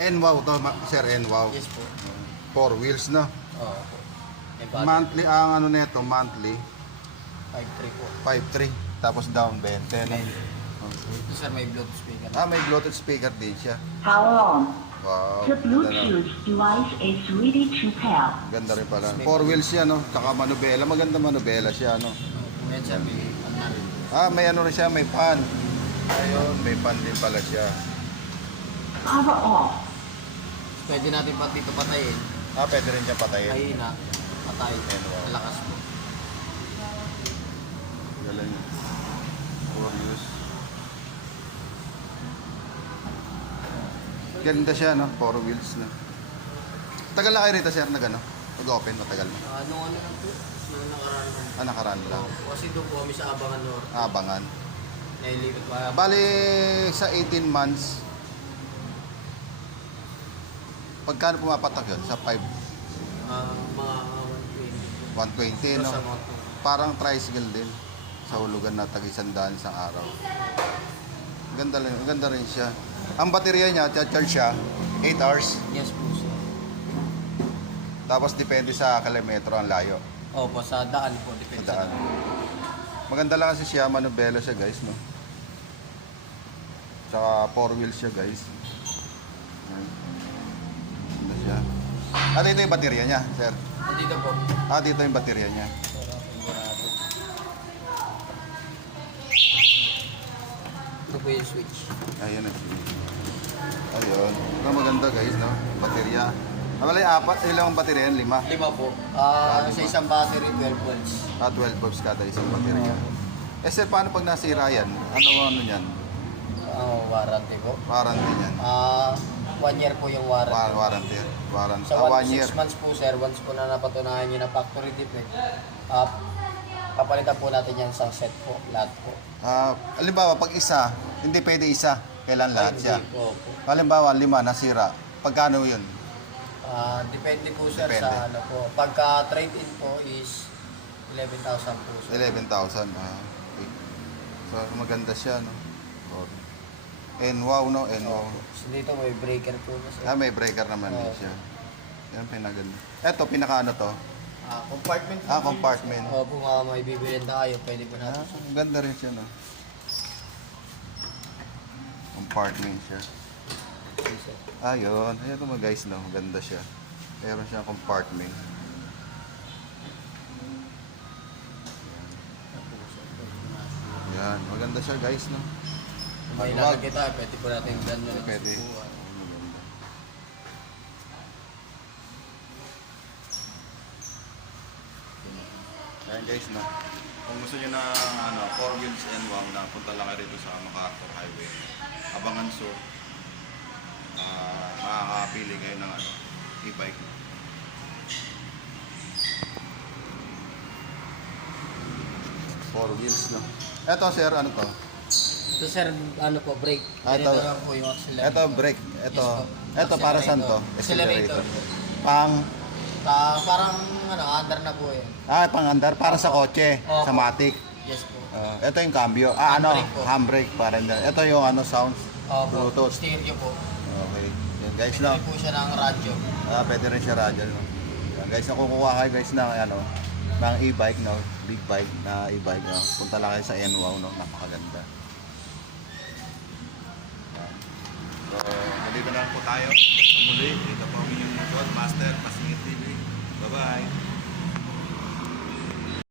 N-Wow to, Sir N-Wow. Yes po. 4 wheels, no? Oo po. Monthly, ang ano nito, monthly, 5.3 po. 5.3. Tapos down 20, no? Ito sir, may Bluetooth speaker. May Bluetooth speaker din siya. Power on. Wow. The Ganda, no? Bluetooth device is ready to pair. Ganda rin pala. 4 wheels siya, no? Tsaka manubela. Maganda manubela siya, no? Ngayon sir, may ano na rin. May ano rin siya, may pan. Ayun, may pan din pala siya. Power off. Pwede natin pa dito patayin. Pwede rin siya patayin. Ayun na. Patay. Ayan, wow. Malakas po. Galing. 4 wheels. Ganda siya, no? 4 wheels, no? Tagal na kayo rito, sir, na gano'n? Mag-open, matagal na. Ano lang po? Nung nakaraan lang. Nakaraan lang. Kasi doon po kami sa Abangan North. Abangan. Nailipat pa. Bali, sa 18 months, pagkano pumapatak yun? Sa 5, Mga 120, 120. no? Sa moto. Parang tricycle din. Sa hulugan na tag-100 isang araw. Ganda rin siya. Ang baterya niya, charge siya, 8 hours. Yes po sir. Tapos depende sa kilometro ang layo. Opo, sa daan po. Depende Sa daan. Maganda lang kasi siya, manubela siya guys, no? Tsaka 4 wheels siya guys. Ayan. Ganda siya. Ito yung baterya niya, sir. Dito po. Dito yung baterya niya. Ito po yung switch. Ayun na. Ayun. Maganda guys, no? Baterya. Wala yung 4, ilang baterya yan? 5? 5 po. Sa isang battery, 12 volts. 12 bulbs kada isang baterya. Sir, paano pag nasira yan? Ano yan? Warranty po. Warranty yan. 1 year po yung warranty. Warranty. Sa 1 year. 6 months po sir, once po na napatunayan nyo na factory defect, papalitan po natin yan sa set po, lahat po. Halimbawa, pag isa, hindi pwede isa. Kailan lahat siya? Hindi po. Halimbawa, 5 nasira. Pagkano yun? Depende po sir Depende. sa ano po. Pagka trade-in po is 11,000 po sir. 11,000. Okay. So, maganda siya, no? N-Wow, no? N-Wow. So, dito may breaker po na sir. May breaker naman din siya. Yan, pinaganda. Ito, pinaka-ano to? Compartment. Compartment. Opo, may bibilin tayo, pwede po natin. Ang ganda rin siya, no? Compartment siya. Ayun. Ayan mo guys, no? Maganda siya. Meron siyang compartment. Yan. Maganda siya guys, no? Kung may lalagay tayo, pwede po natin gano'n. Pwede. Ayan guys, no? Kung gusto nyo na 4 wheels and wow, na punta lang kayo rito sa MacArthur Highway. Abangan Sur. Makakapili kayo ng e-bike. Four wheels, no? Eto sir, ano to? Ito sir, ano po, brake. Ito. Ito lang po yung accelerator. Eto brake. Ito. Yes, po. Eto para saan to? Accelerator. Pang Parang under na po yun. pang andar para sa kotse, Opo. sa matic. Yes po. Ito yung cambio. Handbrake po. Handbrake para din. Ito yung sounds. Bluetooth. Stereo po. Okay. Yan guys, no? Pwede po siya ng radyo. Pwede rin siya radyo, no? Yan, guys, kung kukuha kayo guys ng ng e-bike, no? Big bike na e-bike, no? Punta lang kayo sa N-Wow, no? Napakaganda. Yan. So, nandito na lang po tayo. Muli, ito po ang inyong Master Pasingit TV. Bye-bye.